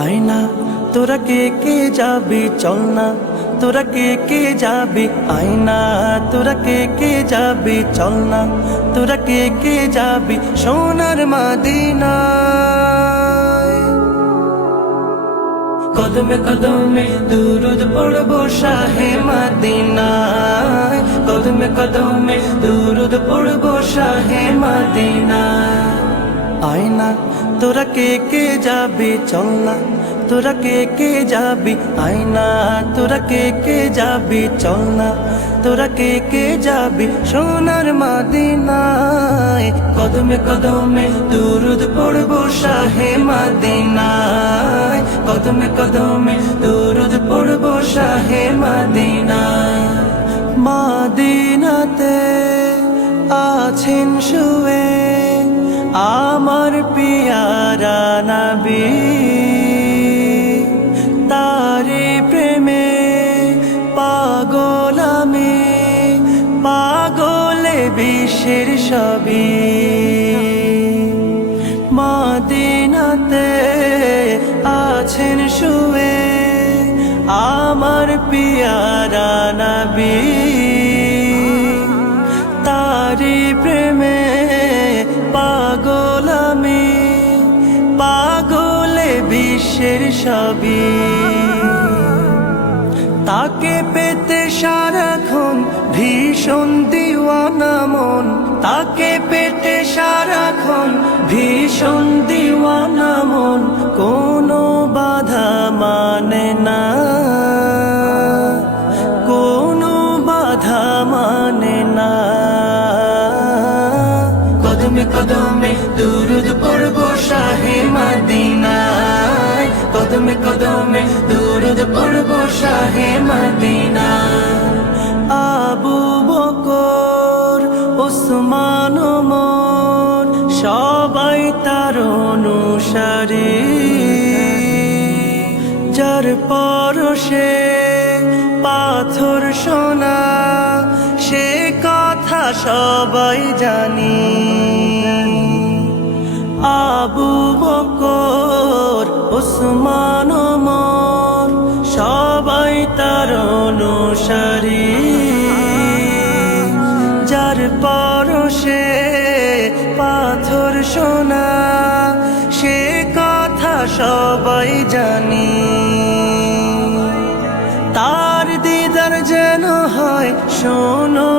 আয়না তোরা কে যাবি চল না, তোরা কে যাবি আয়না, তোরা কে যাবি চল না, তোরা কে যাবি সোনার মদিনায়। কদমে কদমে দুরুদ পড়বো শাহে মদিনায়, কদমে কদমে দুরুদ পড়বো শাহে মদিনায়। আয়না তোরা কে যাবি চল না, তোরা কে যাবি আয়না, তোরা কে যাবি চল না, তোরা কে যাবি সোনার মদিনায়। কদমে কদমে দুরুদ পড়বো শাহে মদিনায়, কদমে কদমে দুরুদ পড়বো শাহে মদিনায়। মদিনাতে আছেন শুয়ে আমার পিয়ারা নবী, তারে প্রেমে পাগল আমি, পাগলে বিশ্বের সবই। মদিনাতে আছেন শুয়ে আমার পিয়ারা নবী, তারে প্রেমে পাগল আমি, পাগলে বিশ্বের সবই। তাকে পেতে সারাক্ষণ ভীষণ দিওয়ানা মন, তাকে পেতে সারাক্ষণ ভীষণ দিওয়ানা মন, কোনো বাধা মানে না, কোনো বাধা মানে না। কদমে কদমে দুরুদ পড়বো শাহে মদিনায়, কদমে কদমে দুরুদ পড়বো শাহে মদিনায়। আবু বকর ওসমান ওমর সবাই তার অনুসারী, যার পরশে পাথর সোনা সে কথা সবাই জানি। আবু বকর ওসমান ওমর সবাই তার অনুসারী, যার পরশে পাথর সোনা সে কথা সবাই জানি। তার দিদার যেন হয় শোনো